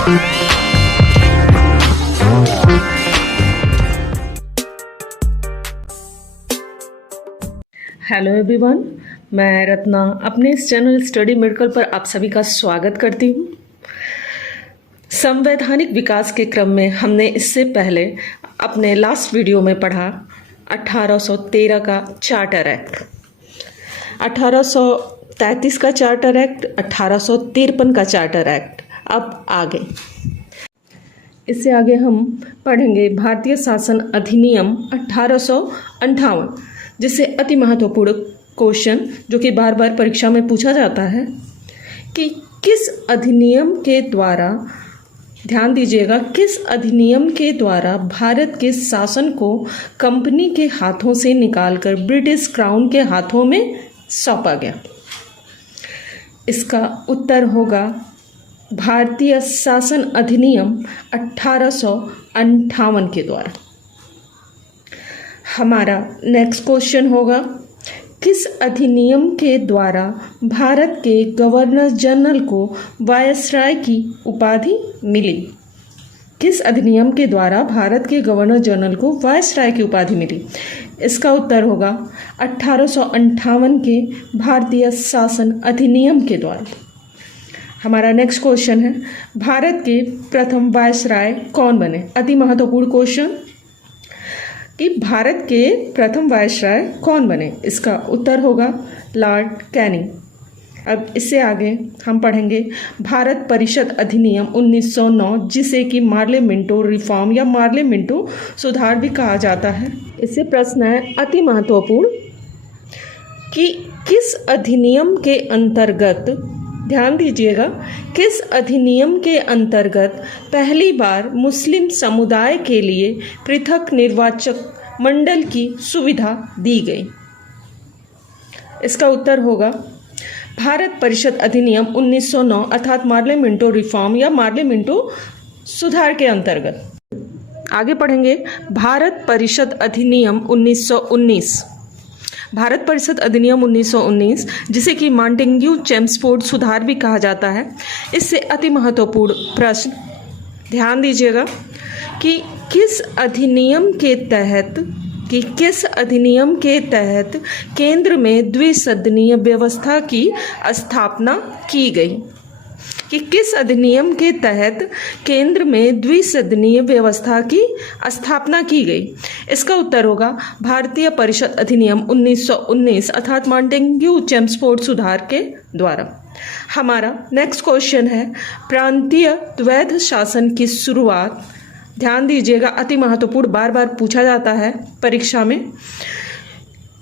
Hello everyone, मैं रत्ना अपने इस चैनल स्टडी मेडिकल पर आप सभी का स्वागत करती हूँ। संवैधानिक विकास के क्रम में हमने इससे पहले अपने लास्ट वीडियो में पढ़ा 1813 का चार्टर एक्ट, 1833 का चार्टर एक्ट, 1853 का चार्टर एक्ट। अब आगे इससे आगे हम पढ़ेंगे भारतीय शासन अधिनियम 1858, जिससे अति महत्वपूर्ण क्वेश्चन जो कि बार बार परीक्षा में पूछा जाता है कि किस अधिनियम के द्वारा, ध्यान दीजिएगा, किस अधिनियम के द्वारा भारत के शासन को कंपनी के हाथों से निकालकर ब्रिटिश क्राउन के हाथों में सौंपा गया। इसका उत्तर होगा भारतीय शासन अधिनियम 1858 के द्वारा। हमारा नेक्स्ट क्वेश्चन होगा, किस अधिनियम के द्वारा भारत के गवर्नर जनरल को वायसराय की उपाधि मिली? किस अधिनियम के द्वारा भारत के गवर्नर जनरल को वायसराय की उपाधि मिली? इसका उत्तर होगा 1858 के भारतीय शासन अधिनियम के द्वारा। हमारा नेक्स्ट क्वेश्चन है, भारत के प्रथम वायसराय कौन बने? अति महत्वपूर्ण क्वेश्चन कि भारत के प्रथम वायसराय कौन बने? इसका उत्तर होगा लॉर्ड कैनिंग। अब इससे आगे हम पढ़ेंगे भारत परिषद अधिनियम 1909, जिसे कि मार्ले मिंटो रिफॉर्म या मार्ले मिंटो सुधार भी कहा जाता है। इससे प्रश्न है अति महत्वपूर्ण कि किस अधिनियम के अंतर्गत, ध्यान दीजिएगा, किस अधिनियम के अंतर्गत पहली बार मुस्लिम समुदाय के लिए पृथक निर्वाचक मंडल की सुविधा दी गई? इसका उत्तर होगा भारत परिषद अधिनियम 1909 अर्थात मार्ले मिंटो रिफॉर्म या मार्ले मिंटो सुधार के अंतर्गत। आगे पढ़ेंगे भारत परिषद अधिनियम 1919। भारत परिषद अधिनियम 1919, जिसे कि मॉन्टेग्यू चेम्सफोर्ड सुधार भी कहा जाता है। इससे अति महत्वपूर्ण प्रश्न, ध्यान दीजिएगा, कि किस अधिनियम के तहत केंद्र में द्विसदनीय व्यवस्था की स्थापना की गई? कि किस अधिनियम के तहत केंद्र में द्विसदनीय व्यवस्था की स्थापना की गई? इसका उत्तर होगा भारतीय परिषद अधिनियम 1919 अर्थात मॉन्टेग्यू चेम्सफोर्ड सुधार के द्वारा। हमारा नेक्स्ट क्वेश्चन है, प्रांतीय द्वैध शासन की शुरुआत, ध्यान दीजिएगा, अति महत्वपूर्ण, बार बार पूछा जाता है परीक्षा में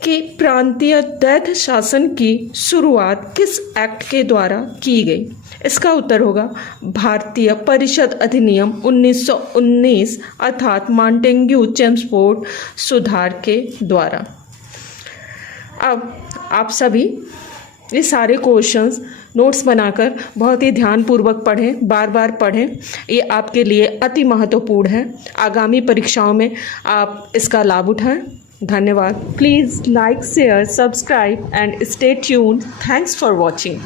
कि प्रांतीय द्वैध शासन की शुरुआत किस एक्ट के द्वारा की गई? इसका उत्तर होगा भारतीय परिषद अधिनियम 1919 अर्थात मॉन्टेग्यू चेम्सफोर्ड सुधार के द्वारा। अब आप सभी ये सारे क्वेश्चंस नोट्स बनाकर बहुत ही ध्यानपूर्वक पढ़ें, बार बार पढ़ें। ये आपके लिए अति महत्वपूर्ण है। आगामी परीक्षाओं में आप इसका लाभ उठाएं। धन्यवाद। Please like, share, subscribe and stay tuned. Thanks for watching.